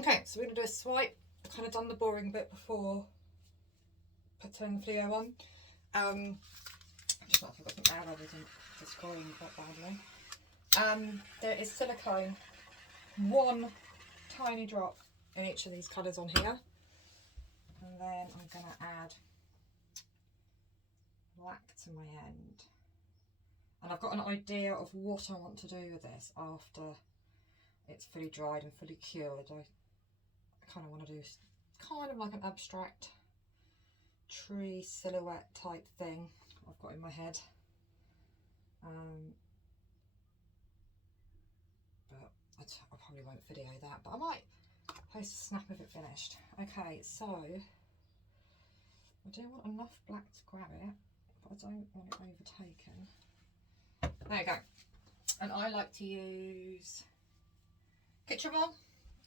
Okay, so we're going to do a swipe. I've kind of done the boring bit before putting the video on. Just not if I've got some air rather than destroying quite badly. There is silicone, one tiny drop in each of these colours on here. And then I'm going to add black to my end. And I've got an idea of what I want to do with this after it's fully dried and fully cured. I kind of want to do kind of like an abstract tree silhouette type thing I've got in my head. But I probably won't video that, but I might post a snap of it finished. Okay, so I do want enough black to grab it, but I don't want it overtaken. There you go. And I like to use kitchen roll,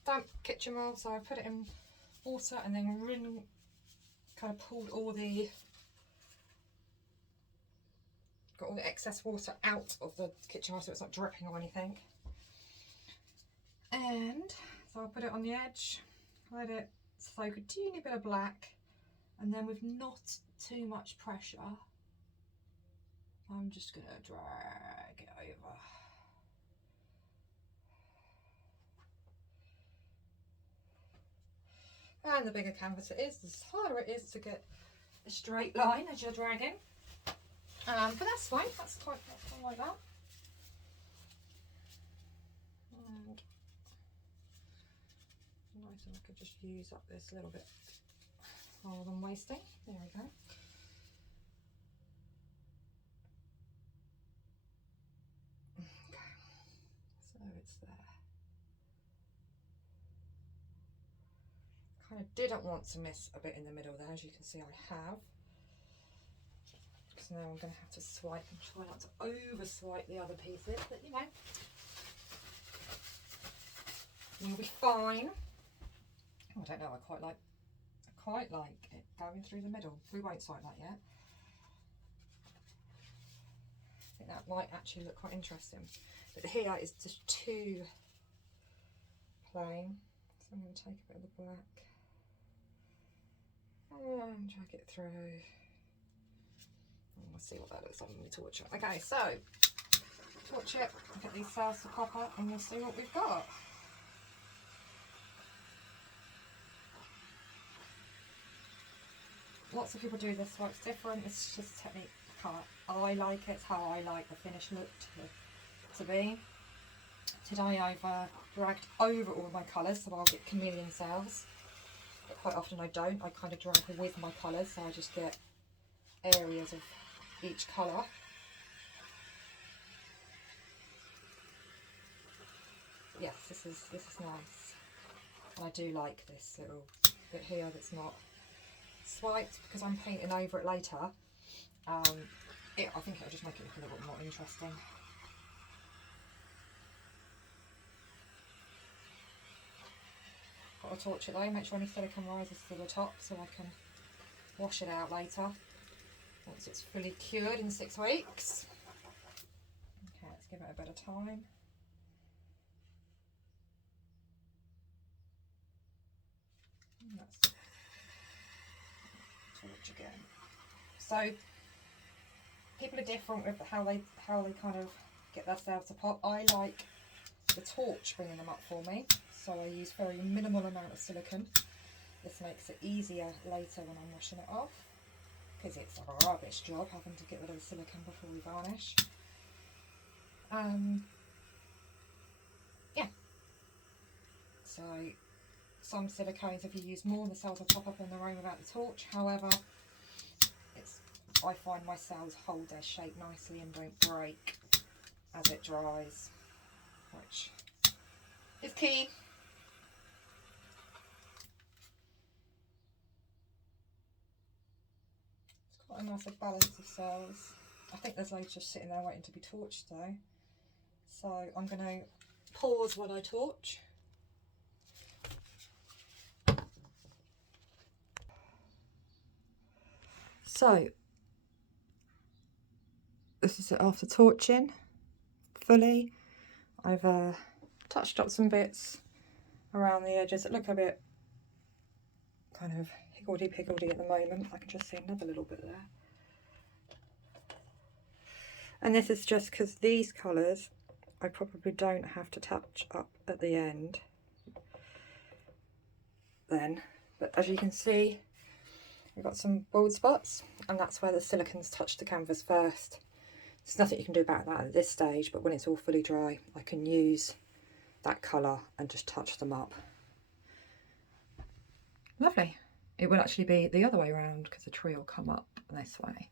damp kitchen roll. So I put it in water and then kind of pulled got all the excess water out of the kitchen roll so it's not dripping or anything. And so I'll put it on the edge, let it soak a teeny bit of black, and then with not too much pressure, I'm just going to drag it over. And the bigger canvas it is, the harder it is to get a straight line as you're dragging. But that's fine, that's quite like that. And nice, and I could just use up this little bit rather than wasting. There we go. Okay, so it's there. Kind of didn't want to miss a bit in the middle there, as you can see I have. So now I'm going to have to swipe and try not to over swipe the other pieces, but you know, you'll be fine. Oh, I don't know, I quite like it going through the middle. We won't swipe that yet. I think that might actually look quite interesting. But here is just too plain. So I'm going to take a bit of the black and drag it through. And we'll see what that looks like when we torch it. Okay, so torch it, get these cells to pop up, and we'll see what we've got. Lots of people do this, so it's different. It's just technique. I like it. It's how I like the finished look to be. Today I've dragged over all my colours, so I'll get chameleon cells. But quite often I don't. I kind of drag with my colours, so I just get areas of each colour. Yes, this is nice. And I do like this little bit here that's not swiped because I'm painting over it later. I think it'll just make it look a little bit more interesting. Got to torch it though, make sure any silicone rises to the top so I can wash it out later once it's fully cured in 6 weeks. Okay, let's give it a bit of time. Let's torch again. So people are different with how they kind of get their cells to pop. I like the torch bringing them up for me, so I use very minimal amount of silicone. This makes it easier later when I'm washing it off, because it's a rubbish job having to get rid of the silicone before we varnish. Yeah, so some silicones, if you use more, the cells will pop up on their own without the torch. However, I find my cells hold their shape nicely and don't break as it dries, which is key. It's quite a nice balance of cells. I think there's loads just sitting there waiting to be torched though. So I'm going to pause while I torch. So this is it after torching fully. I've touched up some bits around the edges that look a bit kind of higgledy-piggledy at the moment. I can just see another little bit there. And this is just because these colours I probably don't have to touch up at the end then. But as you can see, we've got some bald spots, and that's where the silicons touch the canvas first. There's nothing you can do about that at this stage, but when it's all fully dry, I can use that colour and just touch them up. Lovely. It will actually be the other way around because the tree will come up this way.